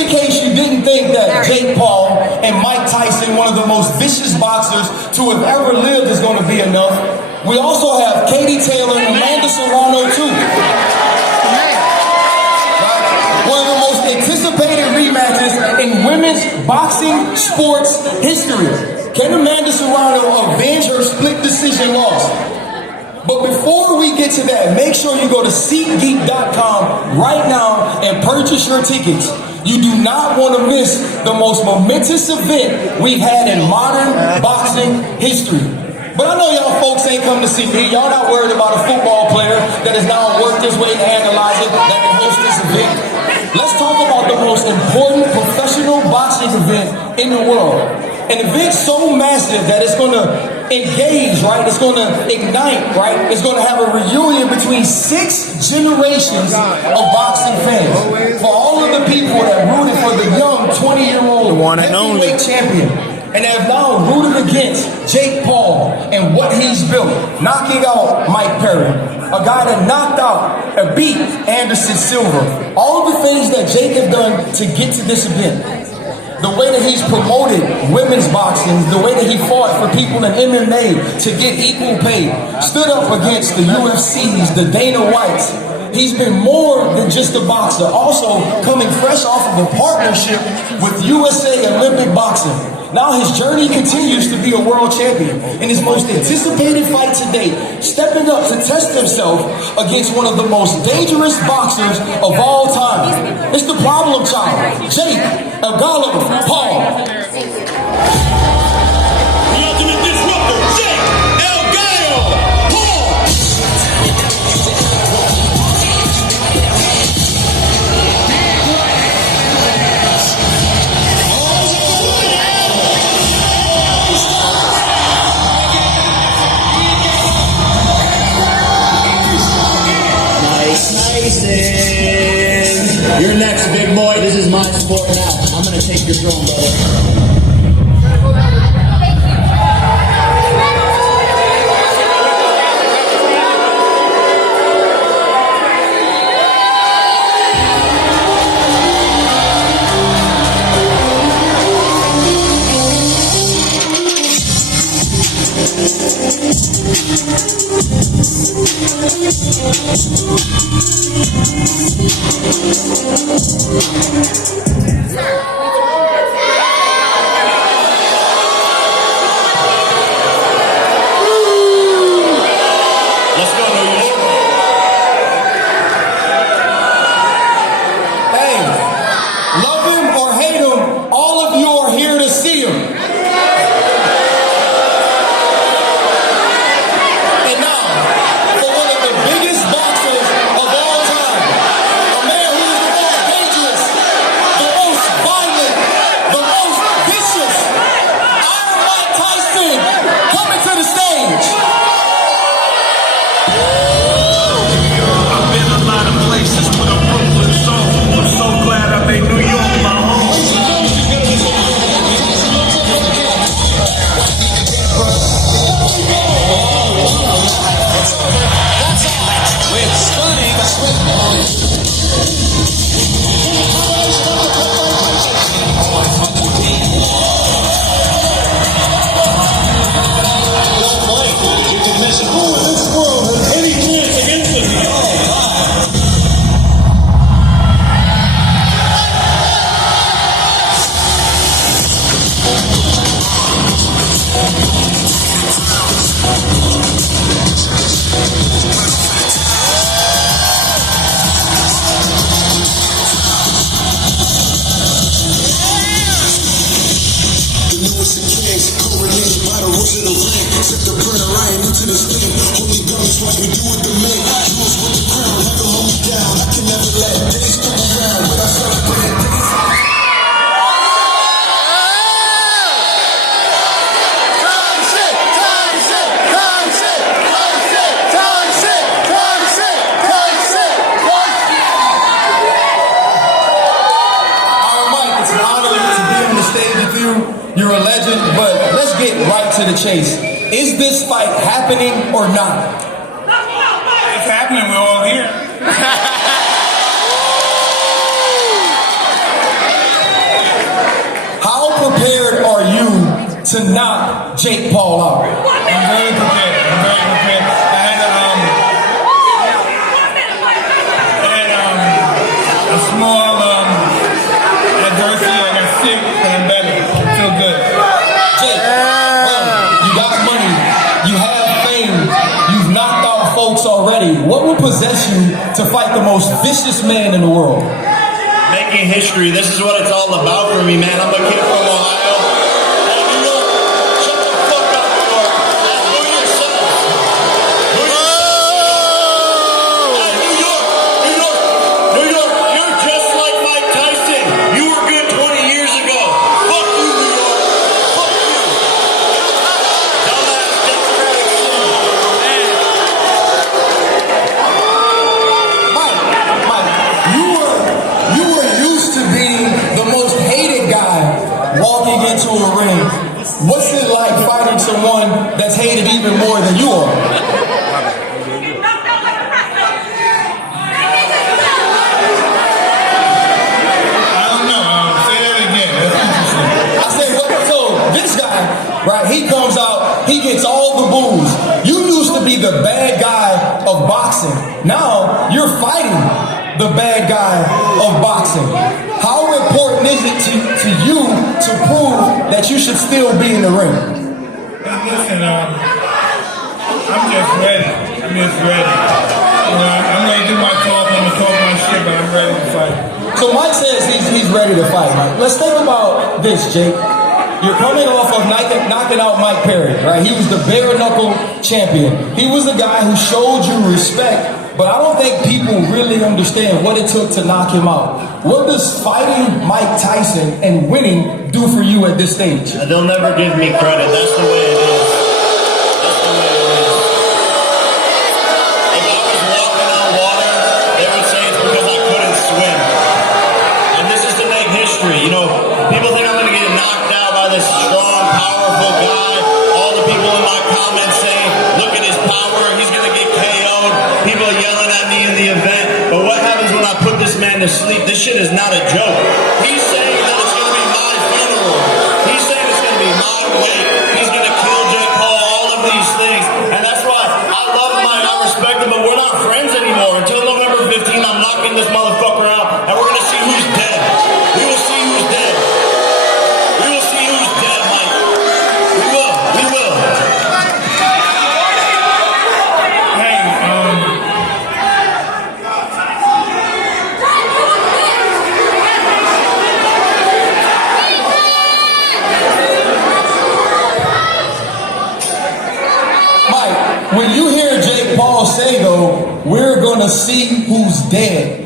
in case you didn't think that Jake Paul and Mike Tyson, one of the most vicious boxers to have ever lived, is going to be enough, we also have Katie Taylor and Amanda Serrano too. One of the most anticipated rematches in women's boxing sports history. Can Amanda Serrano avenge her split decision loss? But before we get to that, make sure you go to SeatGeek.com right now and purchase your tickets. You do not want to miss the most momentous event we've had in modern boxing history. But I know y'all folks ain't come to see me. Y'all not worried about a football player that has now worked his way to analyze it, that can host this event. Let's talk about the most important professional boxing event in the world. An event so massive that it's going to engage, right? It's going to ignite, right? It's going to have a reunion between 6 generations of boxing fans. For all of the people that rooted for the young 20-year-old heavyweight champion and have now rooted against Jake Paul and what he's built, knocking out Mike Perry, a guy that knocked out and beat Anderson Silva. All of the things that Jake has done to get to this event. The way that he's promoted women's boxing, the way that he fought for people in MMA to get equal pay, stood up against the UFCs, the Dana Whites. He's been more than just a boxer, also coming fresh off of a partnership with USA Olympic Boxing. Now his journey continues to be a world champion in his most anticipated fight to date, stepping up to test himself against one of the most dangerous boxers of all time. It's the problem child, Jake Paul. The ultimate disruptor, Jake Paul. Tyson, you're next, big boy. This is my sport now. I'm gonna take your throne, brother. You're a legend, but let's get right to the chase. Is this fight happening or not? It's happening, we're all here. to knock Jake Paul out? I'm very prepared. I'm very prepared. I had a small adversity. I got sick, and I'm better. I feel good. Jake, you got money, you have fame, you've knocked out folks already. What will possess you to fight the most vicious man in the world? Making history. This is what it's all about for me, man. I'm a kid from Ohio. Hey, New York, shut the fuck up, New York. Who are yourselves? Who are yourselves? Hey, New York, New York, New York, you're just like Mike Tyson. You were good 20 years ago. Fuck you, New York. Fuck you. Dumbass Democratic shit. Mike, you were used to being the most hated guy walking into a ring. What's it like fighting someone that's hated even more than you are? I don't know. Say that again. That's interesting. I said, what? So this guy, right, he comes out, he gets all the boos. You used to be the bad guy of boxing. Now you're fighting the bad guy of boxing. How important is it to you to prove that you should still be in the ring? Listen, I'm just ready. I'm just ready. You know, I'm gonna do my talk. I'm gonna talk my shit, but I'm ready to fight. So Mike says he's ready to fight, Mike. Let's think about this, Jake. You're coming off of knocking out Mike Perry, right? He was the bare knuckle champion. He was the guy who showed you respect, but I don't think people really understand what it took to knock him out. What does fighting Mike Tyson and winning do for you at this stage? They'll never give me credit. That's the way it is. That's the way it is. If I was walking on water, they would say it's because I couldn't swim. And this is to make history. You know, people think I'm going to get knocked out by this strong, powerful guy. All the people in my comments say, look at his power, he's going to get KO'd. People are yelling at me in the event. But what happens when I put this man to sleep? This shit is not a joke. He's saying that it's going to be my funeral. He's saying it's going to be my wake. He's going to kill Jake Paul, all of these things. And that's why I love him, I respect him, but we're not friends anymore. Until November 15th, I'm knocking this motherfucker out, and we're going to see who's dead. We will see who's dead. We will see who's dead, Mike. We will. We will. Hey, Mike, when you hear Jake Paul say, though, we're going to see who's dead,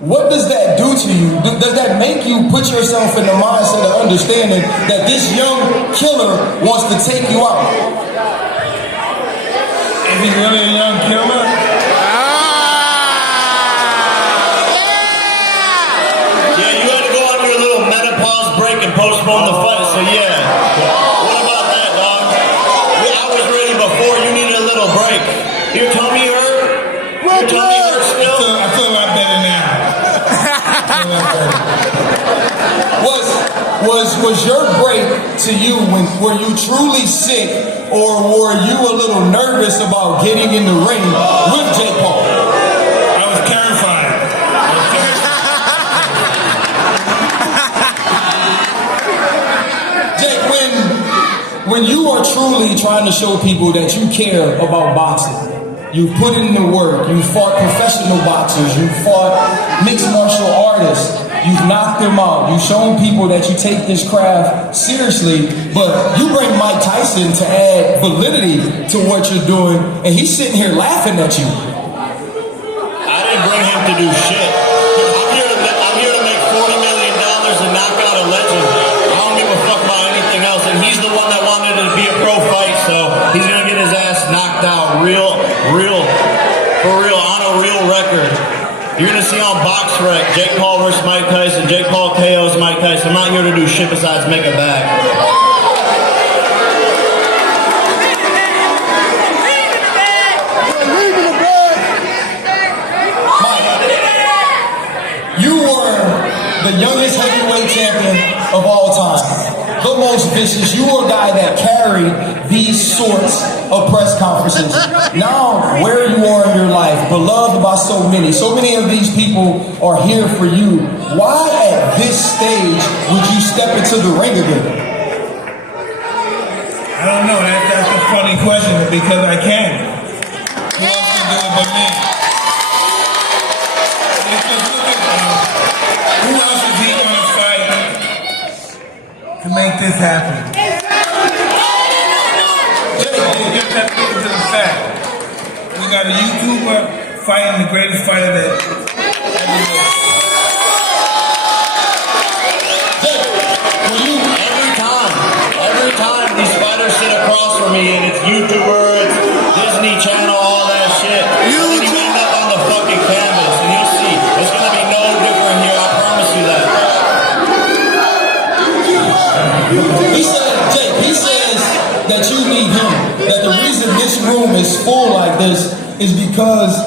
what does that do to you? Does that make you put yourself in the mindset of understanding that this young killer wants to take you out? is he really a young killer? Yeah, you had to go on your little menopause break and postpone the fight, so yeah. What about that, dog? I was ready before. You needed a little break. Your tummy hurt? Your tummy hurt still? I feel a lot better now. Was your break to you when were you truly sick, or were you a little nervous about getting in the ring with Jake Paul? I was terrified. Jake, when you are truly trying to show people that you care about boxing, you put in the work, you fought professional boxers, you fought mixed martial artists, you've knocked them out, you've shown people that you take this craft seriously, but you bring Mike Tyson to add validity to what you're doing, and he's sitting here laughing at you. I didn't bring him to do shit. I'm here to make $40 million and knock out a legend. I don't give a fuck about anything else, and he's the one that wanted it to be a pro fight, so he's gonna get his ass knocked out for real, on a real record. You're gonna see on BoxRec, Jake Paul versus Mike Tyson. Jake Paul KOs Mike Tyson. I'm not here to do shit besides make a bag. Mike, you were the youngest heavyweight champion of all time. the most vicious. You were a guy that carried these sorts of press conferences. Now, where you are in your life, beloved by so many of these people are here for you. Why at this stage would you step into the ring again? I don't know. That's a funny question because I can. Who else can do it but me? Because look at who else is he going to fight to make this happen? You just have to look to the fact. We got a YouTuber fighting the greatest fighter that ever lived. Every time these fighters sit across from me and it's YouTuber, it's Disney Channel, all that shit. You end up on the fucking canvas and you'll see. It's gonna be no different here, I promise you that. He says that you need him. That the reason this room is full like this is because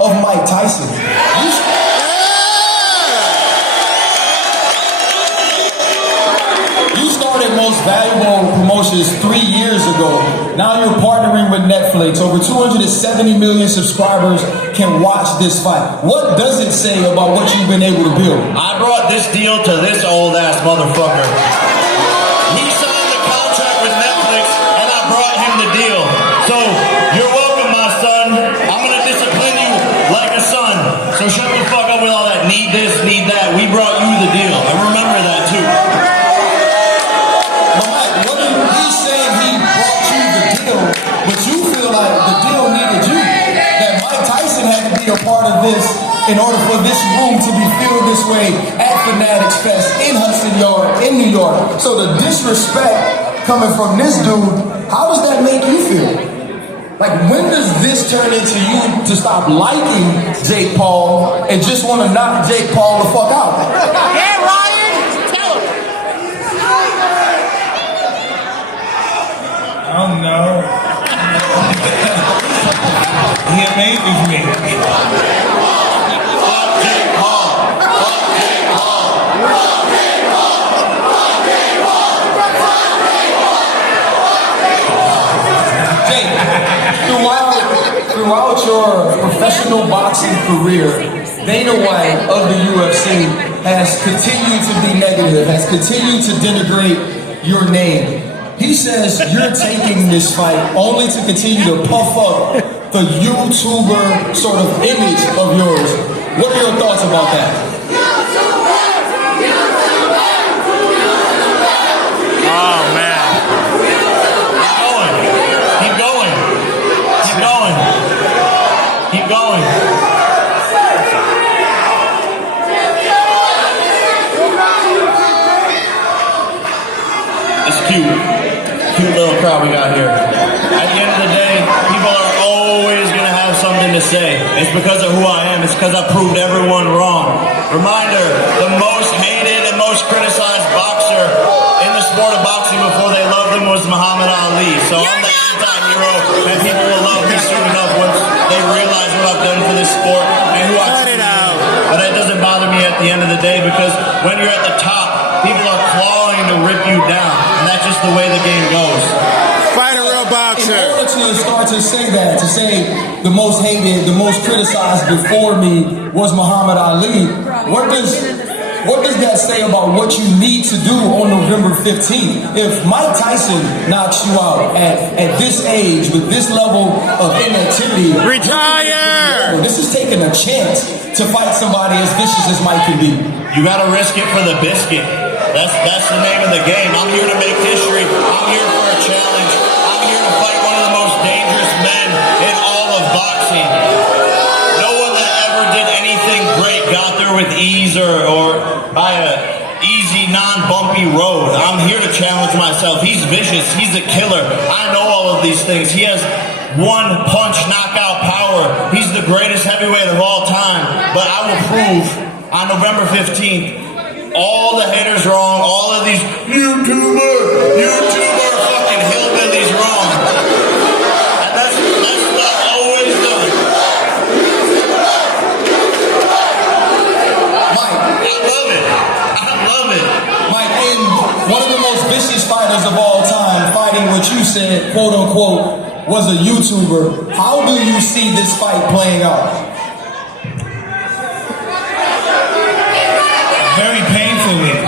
of Mike Tyson. You started Most Valuable Promotions 3 years ago. Now you're partnering with Netflix. Over 270 million subscribers can watch this fight. What does it say about what you've been able to build? I brought this deal to this old ass motherfucker. He signed the contract with Netflix and I brought him the deal. So you're welcome, my son. I'm gonna discipline you like a son. So shut the fuck up with all that need this, need that. We brought you the deal. And remember that too. He's saying he brought you the deal, but you feel like the deal needed you. That Mike Tyson had to be a part of this in order for this room to be filled this way at Fanatics Fest in Hudson Yard in New York. So the disrespect coming from this dude, how does that make you feel? Like, when does this turn into you to stop liking Jake Paul and just want to knock Jake Paul the fuck out? Yeah, Ryan, tell him. I don't know. He amazes me. Fuck Jake Paul. Fuck Jake Paul. Fuck Jake Paul. Fuck Jake Paul. Jake, throughout your professional boxing career, Dana White of the UFC has continued to be negative, has continued to denigrate your name. He says you're taking this fight only to continue to puff up the YouTuber sort of image of yours. What are your thoughts about that? Oh man. Keep going. Keep going. Keep going. It's cute. Cute little crowd we got here. At the end of the day, people are always gonna have something to say. It's because of who I am. It's because I proved everyone wrong. Reminder, the most hated and most criticized boxer in the sport of boxing before they loved him was Muhammad Ali. So I'm the anti-hero, and people will love me soon enough once they realize what I've done for this sport and who I truly am. But that doesn't bother me at the end of the day because when you're at the top, people are clawing to rip you down, and that's just the way the game goes. Fight a real boxer. In order to start to say that, to say the most hated, the most criticized before me was Muhammad Ali, what does that say about what you need to do on November 15th? If Mike Tyson knocks you out at this age, with this level of inactivity, Retire! This is taking a chance to fight somebody as vicious as Mike can be. You gotta risk it for the biscuit. That's the name of the game. I'm here to make history. I'm here for a challenge. I'm here to fight one of the most dangerous men in all of boxing. No one that ever did anything great got there with ease or by a easy, non-bumpy road. I'm here to challenge myself. He's vicious. He's a killer. I know all of these things. He has one punch knockout power. He's the greatest heavyweight of all time. But I will prove on November 15th all the haters wrong, all of these YouTuber fucking hillbillies wrong. And that's what I've always done. Mike, I love it. Mike, in one of the most vicious fighters of all time fighting what you said, quote unquote, was a YouTuber. How do you see this fight playing out? Very painfully.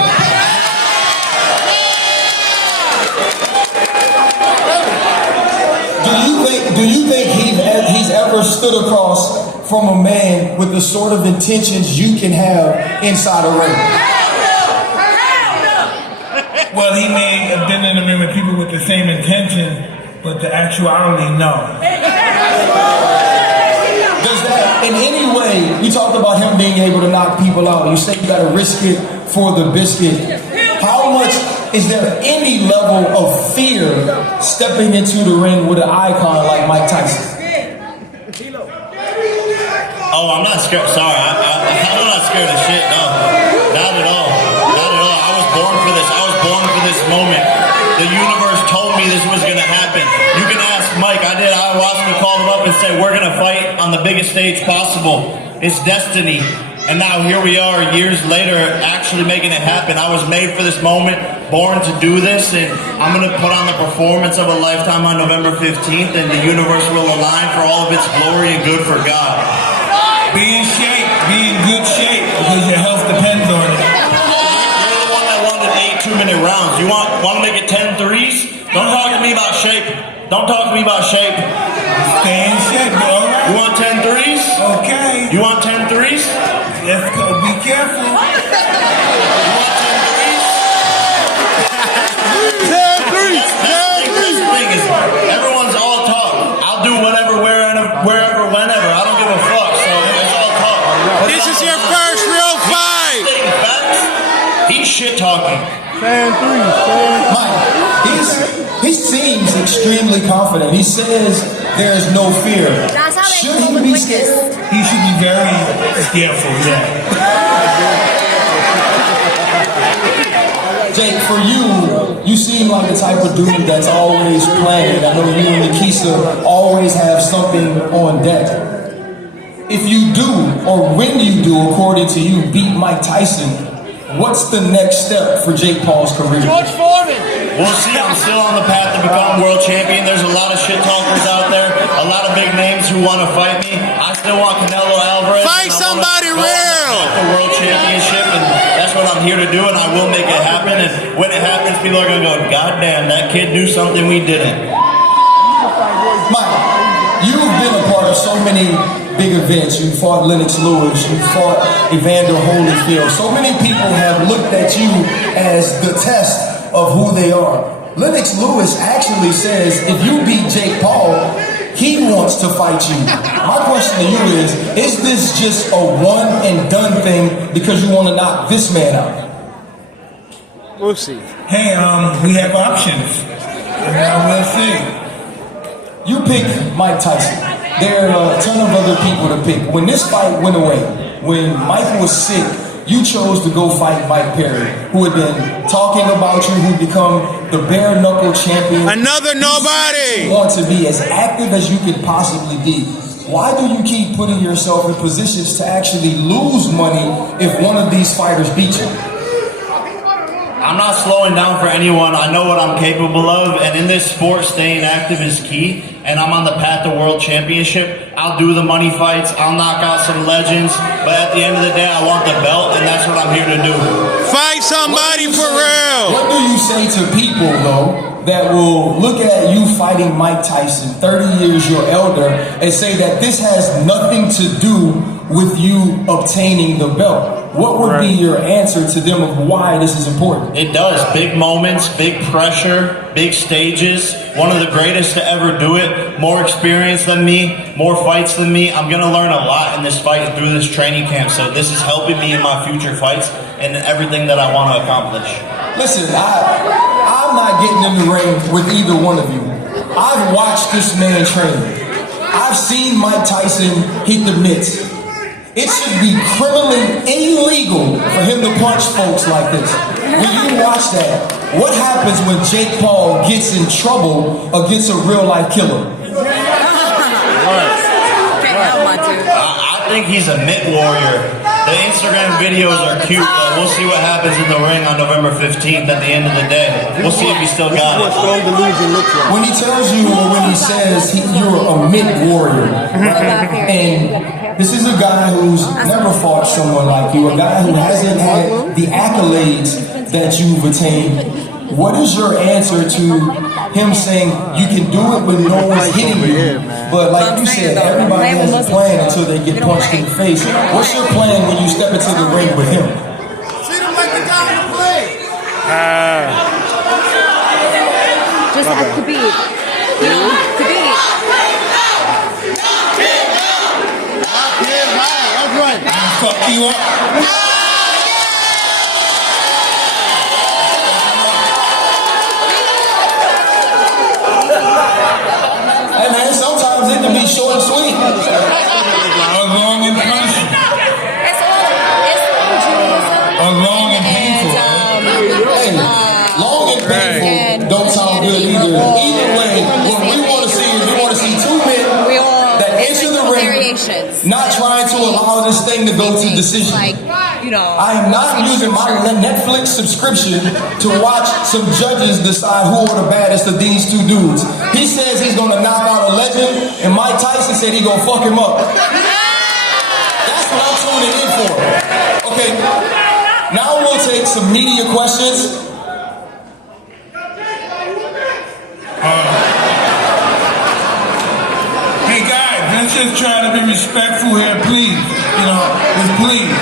Do you think he's ever stood across from a man with the sort of intentions you can have inside a ring? Well, he may have been in the ring with people with the same intention, but the actuality, no. Does that in any way, you talked about him being able to knock people out. You say you gotta risk it for the biscuit. How much, is there any level of fear stepping into the ring with an icon like Mike Tyson? Oh, I'm not scared. Sorry, I'm not scared of shit. No, not at all. Not at all. I was born for this. I was born for this moment. The universe told me this was going to happen. You can ask Mike. I did. Ayahuasca called him up and said, we're going to fight on the biggest stage possible. It's destiny. And now here we are years later actually making it happen. I was made for this moment, born to do this, and I'm going to put on the performance of a lifetime on November 15th, and the universe will align for all of its glory and good for God. Be in shape. Be in good shape because your health depends on it. You're the one that wanted 8 2-minute rounds. You want to make it 10 threes? Don't talk to me about shape. Don't talk to me about shape. Stay in shape, bro. You want 10 threes? Okay. You want 10 threes? Let's go. Be careful. You want 10 threes? 10 threes. 10 This threes. thing is, everyone's all talk. I'll do whatever, wherever, whenever. I don't give a fuck. So it's all talk. This is your first real fight. Stating facts, he's shit talking. 10 threes. 10. Mike, he seems extremely confident. He says there's no fear. Should he be scared? He should be very careful, yeah. Jake, for you seem like the type of dude that's always planning. I know you and Nikisa always have something on deck. If you do, or when you do, according to you, beat Mike Tyson, what's the next step for Jake Paul's career? George Foreman. We'll see. I'm still on the path to become world champion. There's a lot of shit talkers out there, a lot of big names who want to fight me. I still want Canelo Alvarez. Fight somebody real. The world championship, and that's what I'm here to do, and I will make it happen. And when it happens, people are going to go, God damn, that kid knew something we didn't. Mike, you've been a part of so many big events. You fought Lennox Lewis, you fought Evander Holyfield. So many people have looked at you as the test of who they are. Lennox Lewis actually says if you beat Jake Paul, he wants to fight you. My question to you is this just a one and done thing because you want to knock this man out? We'll see. Hey, we have options. And we'll see. You pick Mike Tyson. There are a ton of other people to pick. When this fight went away, when Mike was sick, you chose to go fight Mike Perry, who had been talking about you, who become the bare knuckle champion. Another nobody. You want to be as active as you could possibly be. Why do you keep putting yourself in positions to actually lose money if one of these fighters beat you? I'm not slowing down for anyone. I know what I'm capable of, and in this sport, staying active is key. And I'm on the path to world championship. I'll do the money fights. I'll knock out some legends. But at the end of the day, I want the belt, and that's what I'm here to do. Fight somebody for real. What do you say to people, though, that will look at you fighting Mike Tyson, 30 years your elder, and say that this has nothing to do with you obtaining the belt? What would be your answer to them of why this is important? It does. Big moments, big pressure, big stages. One of the greatest to ever do it. More experience than me, more fights than me. I'm going to learn a lot in this fight and through this training camp. So this is helping me in my future fights and everything that I want to accomplish. Listen, I'm not getting in the ring with either one of you. I've watched this man train. I've seen Mike Tyson hit the mitts. It should be criminally illegal for him to punch folks like this. When you watch that, what happens when Jake Paul gets in trouble against a real-life killer? I think he's a mitt warrior. The Instagram videos are cute, but we'll see what happens in the ring on November 15th at the end of the day. We'll see if he still got it. When he tells you or when he says you're a mid warrior, right? And this is a guy who's never fought someone like you, a guy who hasn't had the accolades that you've attained. What is your answer to him saying you can do it but no one's hitting you? But like you said, everybody has a plan until they get punched in the face. What's your plan when you step into the ring with him? Treat him like the guy to play. Just like Khabib. You know, Khabib. Fuck you up. Hey man, sometimes it can be short and sweet. I was long and punishing. Or long and painful. Hey, long and painful don't sound good either. Either way, what we want to see is we want to see two men that enter the ring, not trying to allow this thing to go to decision. I am not using my Netflix subscription to watch some judges decide who are the baddest of these two dudes. He says he's going to knock out a legend, and Mike Tyson said he's going to fuck him up. That's what I'm tuning in for. Okay, now we'll take some media questions. Hey guys, let's just try to be respectful here, please. You know, just please.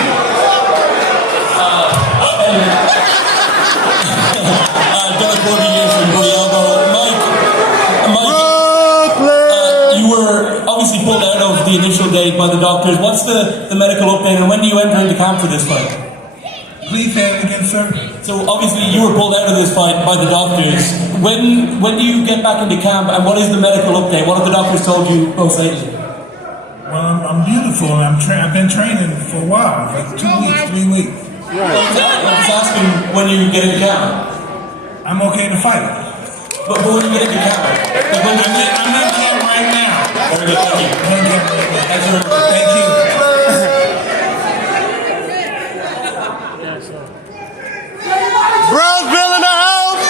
You were obviously pulled out of the initial date by the doctors. What's the medical update, and when do you enter into camp for this fight? Please say it again, sir. So obviously you were pulled out of this fight by the doctors. When do you get back into camp, and what is the medical update? What have the doctors told you most lately? Well, I'm beautiful, and I've been training for a while, like 2 weeks, 3 weeks. Right. I was asking when you get into camp. I'm okay to fight. But when you get into camp? I'm in camp right now. Very good, thank you. I'm in camp right now. Thanks very much. Thank you. Brownsville in the house.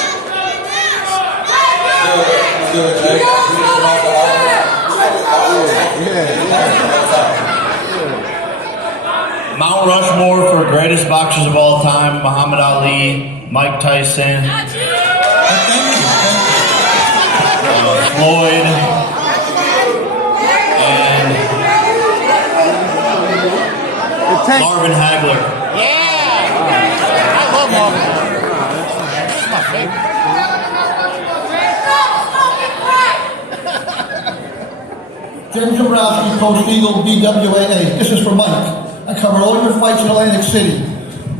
Mount Rushmore for greatest boxers of all time: Muhammad Ali, Mike Tyson, Floyd, and Marvin Hagler. I love Marvin. That's my favorite. Jim Kamrowski, Coach Eagle, BWAA. This is for Mike. I cover all your fights in Atlantic City.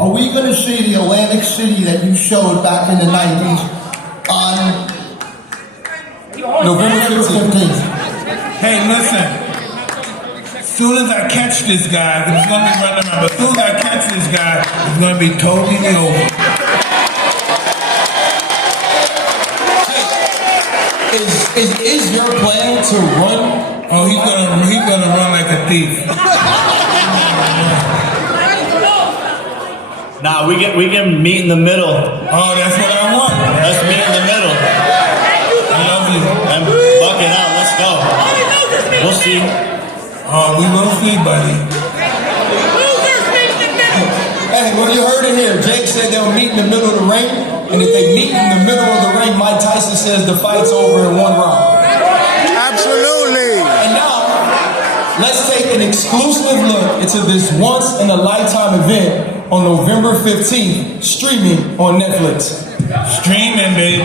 Are we going to see the Atlantic City that you showed back in the 90s on November 15th. Hey, listen. As soon as I catch this guy, he's going to be running around, but as soon as I catch this guy, it's going to be totally over. Is your plan to run? Oh, he's gonna run like a thief. Nah, we can meet in the middle. Oh, that's what I want. Let's meet in the middle. I love you. And buck it out. Let's go. We'll see. Oh, we will see, buddy. Hey, well, you heard it here. Jake said they'll meet in the middle of the ring, and if they meet in the middle of the ring, Mike Tyson says the fight's over in 1 round. Absolutely. And now, let's take an exclusive look into this once-in-a-lifetime event on November 15th, streaming on Netflix. Streaming, baby.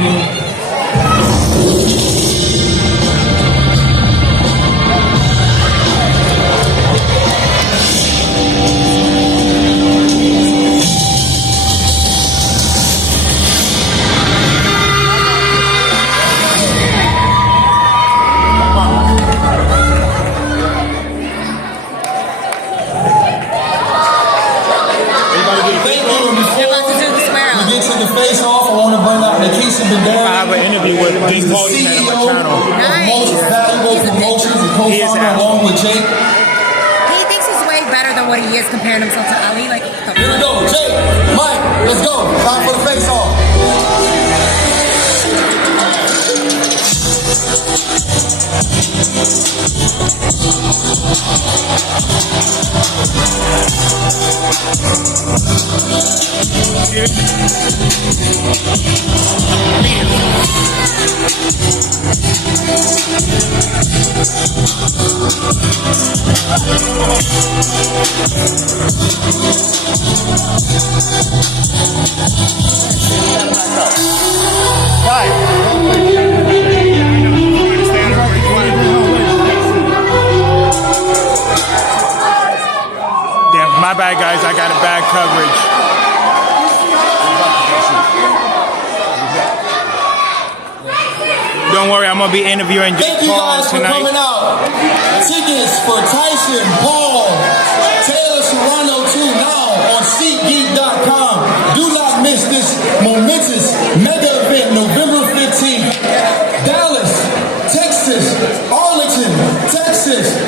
I have an interview with Dean Pauly at my channel. Most valuable promotions and co-founder along with Jake. He thinks he's way better than what he is comparing himself to Ali. Like, Here we go. Jay, Mike, let's go. Time for the face-off. Damn, my bad, guys. I got a bad coverage. Don't worry, I'm gonna be interviewing Jake Thank you Paul guys for tonight. coming out. Tickets for Tyson, Paul, Taylor Serrano 2 now on SeatGeek.com. Do not miss this momentous mega event November 15th. Dallas, Texas, Arlington, Texas,